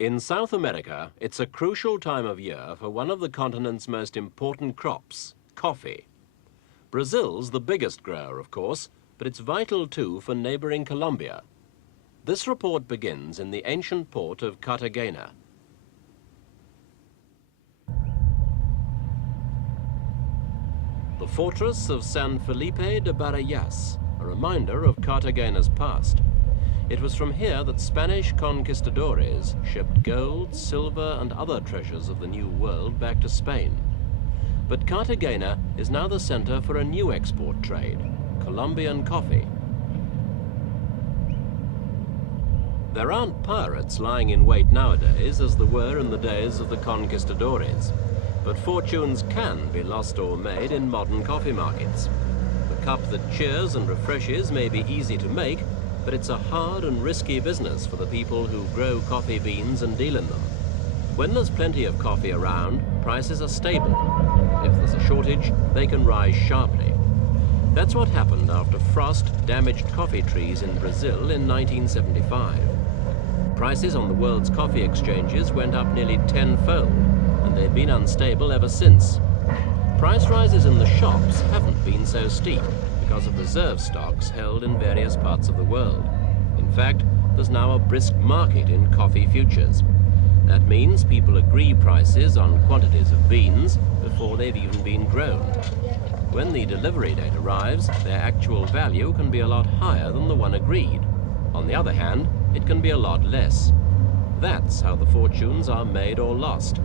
In South America, it's a crucial time of year for one of the continent's most important crops, coffee. Brazil's the biggest grower, of course, but it's vital too for neighbouring Colombia. This report begins in the ancient port of Cartagena. The fortress of San Felipe de Barayas, a reminder of Cartagena's past. It was from here that Spanish conquistadores shipped gold, silver and other treasures of the New World back to Spain. But Cartagena is now the center for a new export trade, Colombian coffee. There aren't pirates lying in wait nowadays as there were in the days of the conquistadores, but fortunes can be lost or made in modern coffee markets. The cup that cheers and refreshes may be easy to make, but it's a hard and risky business for the people who grow coffee beans and deal in them. When there's plenty of coffee around, prices are stable. If there's a shortage, they can rise sharply. That's what happened after frost damaged coffee trees in Brazil in 1975. Prices on the world's coffee exchanges went up nearly tenfold, and they've been unstable ever since. Price rises in the shops haven't been so steep because of reserve stocks held in various parts of the world. In fact, there's now a brisk market in coffee futures. That means people agree prices on quantities of beans before they've even been grown. When the delivery date arrives, their actual value can be a lot higher than the one agreed. On the other hand, it can be a lot less. That's how the fortunes are made or lost.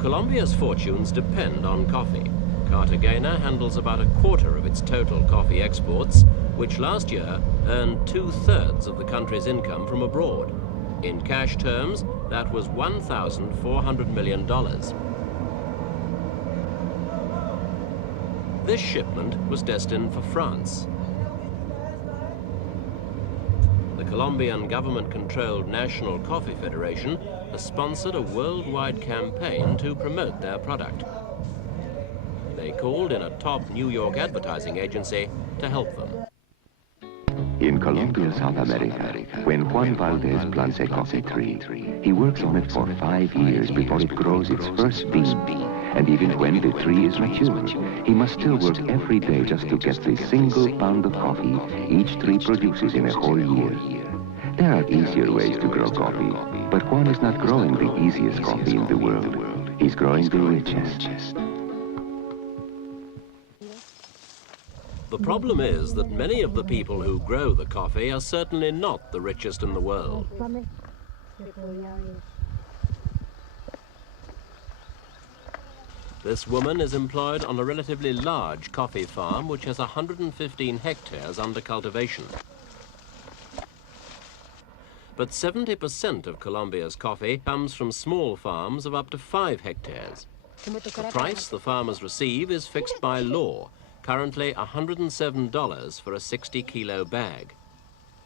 Colombia's fortunes depend on coffee. Cartagena handles about a quarter of its total coffee exports, which last year earned 2/3 of the country's income from abroad. In cash terms, that was $1,400 million. This shipment was destined for France. The Colombian government-controlled National Coffee Federation has sponsored a worldwide campaign to promote their product. They called in a top New York advertising agency to help them. In Colombia, South America, when Juan Valdez plants a coffee tree, he works on it for 5 years before it grows its first bean. And even when the tree is mature, he must still work every day just to get the single pound of coffee each tree produces in a whole year. There are easier ways to grow coffee, but Juan is not growing the easiest coffee in the world. He's growing the richest. The problem is that many of the people who grow the coffee are certainly not the richest in the world. This woman is employed on a relatively large coffee farm which has 115 hectares under cultivation. But 70% of Colombia's coffee comes from small farms of up to 5 hectares. The price the farmers receive is fixed by law, currently $107 for a 60-kilo bag.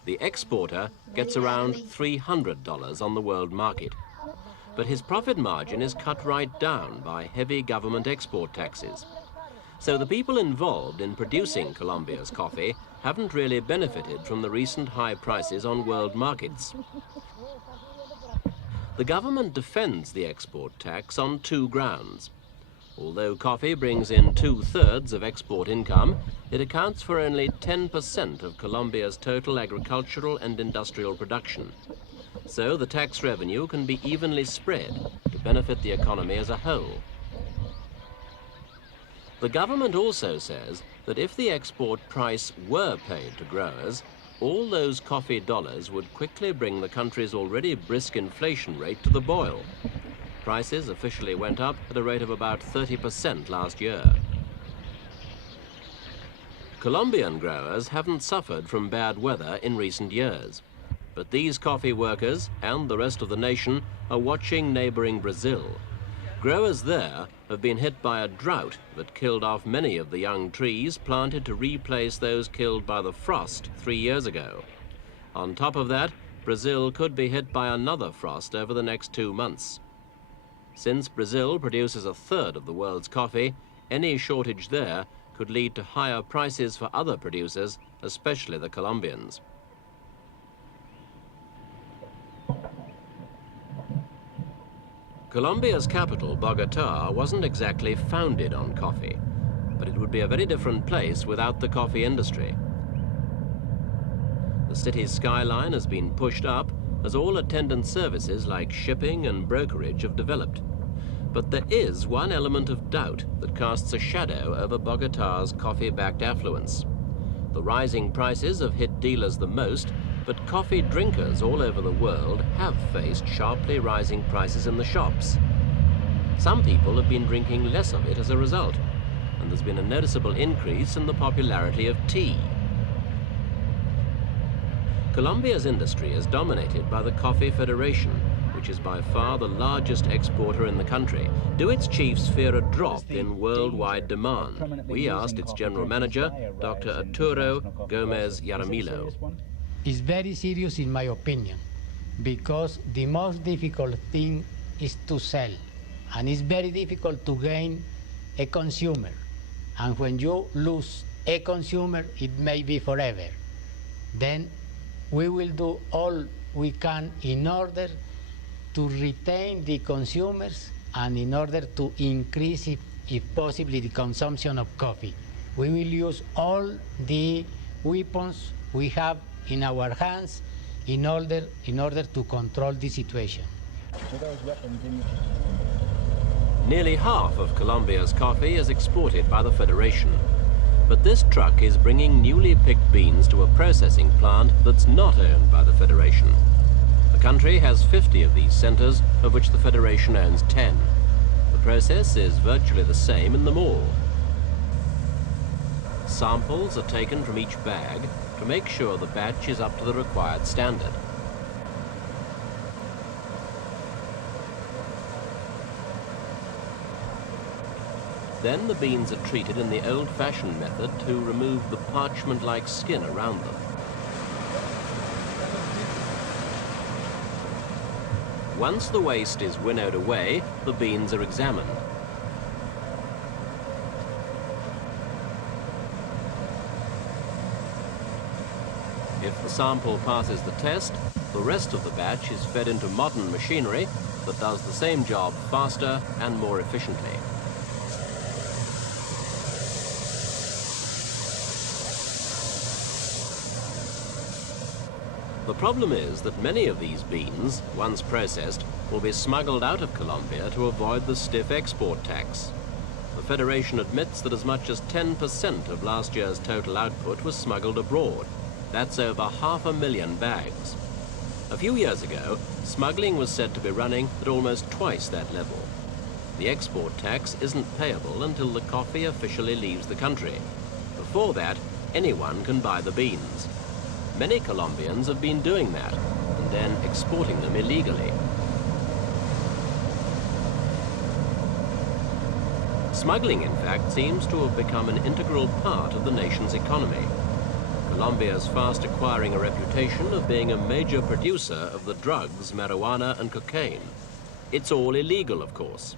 The exporter gets around $300 on the world market. But his profit margin is cut right down by heavy government export taxes. So the people involved in producing Colombia's coffee haven't really benefited from the recent high prices on world markets. The government defends the export tax on 2 grounds. Although coffee brings in 2/3 of export income, it accounts for only 10% of Colombia's total agricultural and industrial production. So the tax revenue can be evenly spread to benefit the economy as a whole. The government also says that if the export price were paid to growers, all those coffee dollars would quickly bring the country's already brisk inflation rate to the boil. Prices officially went up at a rate of about 30% last year. Colombian growers haven't suffered from bad weather in recent years. But these coffee workers and the rest of the nation are watching neighbouring Brazil. Growers there have been hit by a drought that killed off many of the young trees planted to replace those killed by the frost 3 years ago. On top of that, Brazil could be hit by another frost over the next 2 months. Since Brazil produces 1/3 of the world's coffee, any shortage there could lead to higher prices for other producers, especially the Colombians. Colombia's capital, Bogotá, wasn't exactly founded on coffee, but it would be a very different place without the coffee industry. The city's skyline has been pushed up as all attendant services like shipping and brokerage have developed. But there is one element of doubt that casts a shadow over Bogotá's coffee-backed affluence. The rising prices have hit dealers the most, but coffee drinkers all over the world have faced sharply rising prices in the shops. Some people have been drinking less of it as a result, and there's been a noticeable increase in the popularity of tea. Colombia's industry is dominated by the Coffee Federation, which is by far the largest exporter in the country. Do its chiefs fear a drop in worldwide demand? We asked its general manager, Dr. Arturo Gomez Yaramillo. It's very serious in my opinion, because the most difficult thing is to sell, and it's very difficult to gain a consumer. And when you lose a consumer, it may be forever. Then we will do all we can in order to retain the consumers and in order to increase, if possibly, the consumption of coffee. We will use all the weapons we have in our hands in order to control the situation. Nearly half of Colombia's coffee is exported by the Federation. But this truck is bringing newly picked beans to a processing plant that's not owned by the Federation. The country has 50 of these centers, of which the Federation owns 10. The process is virtually the same in them all. Samples are taken from each bag to make sure the batch is up to the required standard. Then the beans are treated in the old-fashioned method to remove the parchment-like skin around them. Once the waste is winnowed away, the beans are examined. If the sample passes the test, the rest of the batch is fed into modern machinery that does the same job faster and more efficiently. The problem is that many of these beans, once processed, will be smuggled out of Colombia to avoid the stiff export tax. The Federation admits that as much as 10% of last year's total output was smuggled abroad. That's over 500,000 bags. A few years ago, smuggling was said to be running at almost twice that level. The export tax isn't payable until the coffee officially leaves the country. Before that, anyone can buy the beans. Many Colombians have been doing that, and then exporting them illegally. Smuggling, in fact, seems to have become an integral part of the nation's economy. Colombia is fast acquiring a reputation of being a major producer of the drugs, marijuana and cocaine. It's all illegal, of course.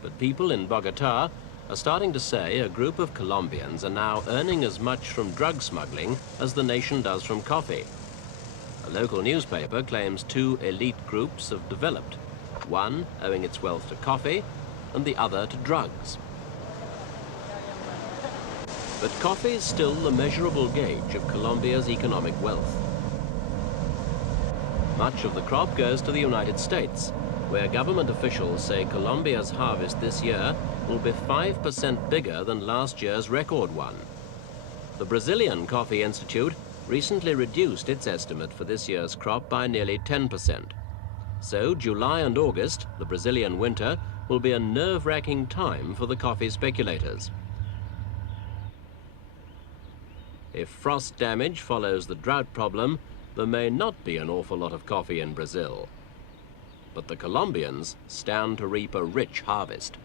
But people in Bogotá are starting to say a group of Colombians are now earning as much from drug smuggling as the nation does from coffee. A local newspaper claims two elite groups have developed, one owing its wealth to coffee and the other to drugs. But coffee is still the measurable gauge of Colombia's economic wealth. Much of the crop goes to the United States, where government officials say Colombia's harvest this year will be 5% bigger than last year's record one. The Brazilian Coffee Institute recently reduced its estimate for this year's crop by nearly 10%. So July and August, the Brazilian winter, will be a nerve-wracking time for the coffee speculators. If frost damage follows the drought problem, there may not be an awful lot of coffee in Brazil. But the Colombians stand to reap a rich harvest.